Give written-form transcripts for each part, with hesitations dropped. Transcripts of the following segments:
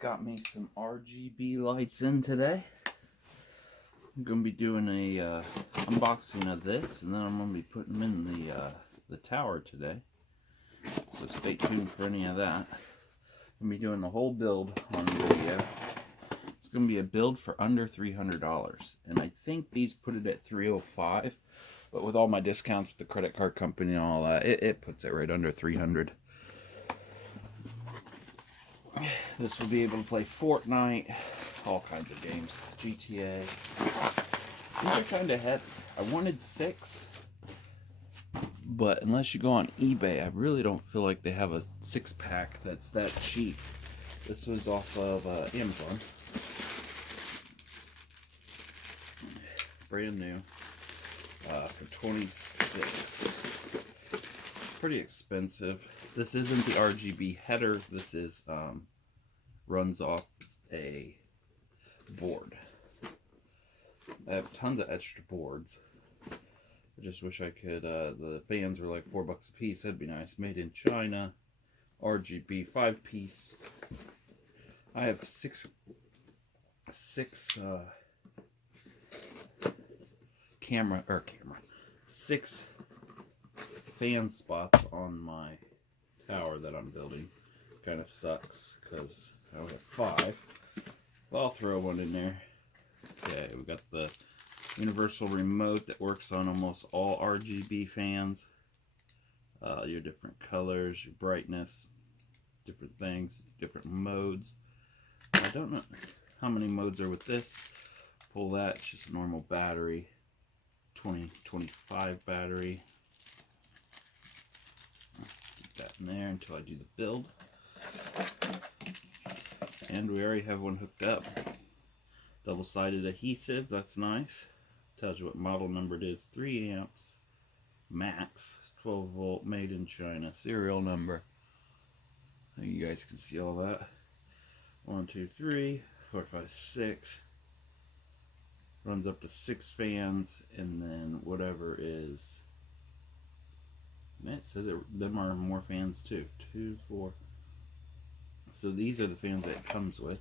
Got me some RGB lights in today. I'm going to be doing a unboxing of this, and then I'm going to be putting them in the tower today. So stay tuned for any of that. I'm going to be doing the whole build on video. It's going to be a build for under $300, and I think these put it at $305, but with all my discounts with the credit card company and all that, it puts it right under $300. This will be able to play Fortnite, all kinds of games, GTA. These are kind of heavy. I wanted 6, but unless you go on eBay, I really don't feel like they have a 6-pack that's that cheap. This was off of Amazon. Brand new for $26. Pretty expensive. This isn't the RGB header. This is runs off a board. I have tons of extra boards. I just wish I could. The fans were like $4 a piece. That'd be nice. Made in China. RGB 5-piece. I have six fan spots on my tower that I'm building. Kind of sucks because I only have 5. But I'll throw one in there. Okay, we got the universal remote that works on almost all RGB fans. Your different colors, your brightness, different things, different modes. I don't know how many modes are with this. Pull that, it's just a normal battery. 2025 battery. Keep that in there until I do the build. And we already have one hooked up. Double-sided adhesive, that's nice. Tells you what model number it is. 3 amps max, 12 volt, made in China. Serial number. You guys can see all that. 1, 2, 3, 4, 5, 6. Runs up to 6 fans, and then whatever is. Man, it says them are more fans too. 2, 4. So these are the fans that it comes with.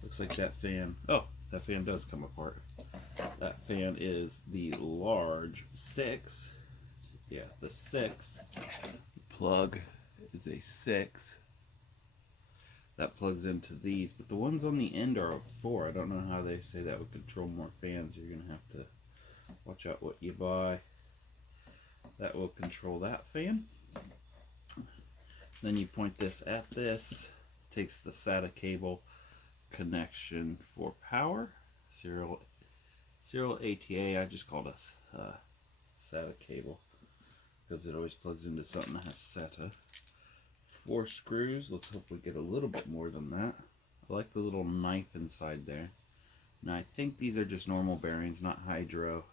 Looks like that fan. Oh, that fan does come apart. That fan is the large 6. Yeah, the 6. The plug is a 6. That plugs into these, but the ones on the end are a 4. I don't know how they say that would control more fans. You're gonna have to watch out what you buy. That will control that fan. Then you point this at this. Takes the SATA cable connection for power. Serial ATA. I just called it SATA cable because it always plugs into something that has SATA. 4 screws. Let's hope we get a little bit more than that. I like the little knife inside there. Now I think these are just normal bearings, not hydro.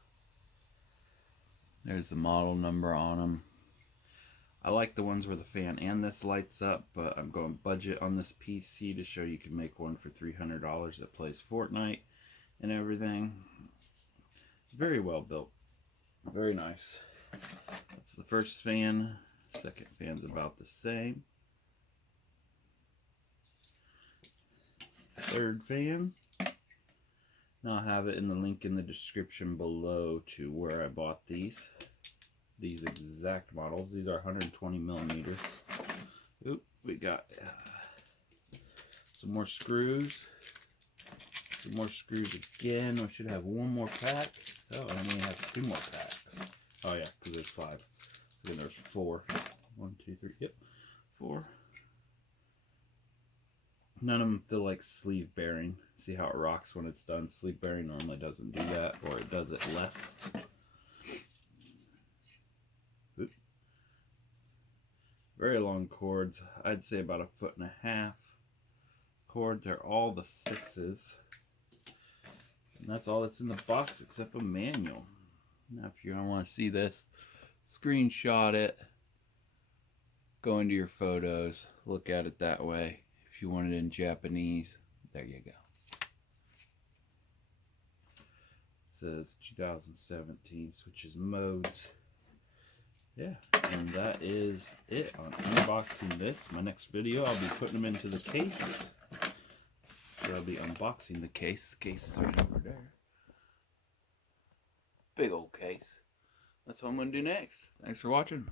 There's the model number on them. I like the ones where the fan and this lights up, but I'm going budget on this PC to show you can make one for $300 that plays Fortnite and everything. Very well built. Very nice. That's the first fan. Second fan's about the same. Third fan. Now I'll have it in the link in the description below to where I bought these exact models. These are 120 millimeter. Oop, we got some more screws. Some more screws again. We should have one more pack. Oh, and then we have 2 more packs. Oh yeah, because there's 5. So then there's 4. 1, 2, 3. Yep, 4. None of them feel like sleeve bearing. See how it rocks when it's done? Sleeve bearing normally doesn't do that, or it does it less. Oop. Very long cords. I'd say about 1.5 feet cord. They're all the 6s. And that's all that's in the box except a manual. Now if you want to see this, screenshot it. Go into your photos. Look at it that way. If you want it in Japanese, there you go. It says 2017, switches modes. Yeah, And that is it on unboxing this. My next video, I'll be putting them into the case. So I'll be unboxing the case. The case is right over there. Big old case. That's what I'm going to do next. Thanks for watching.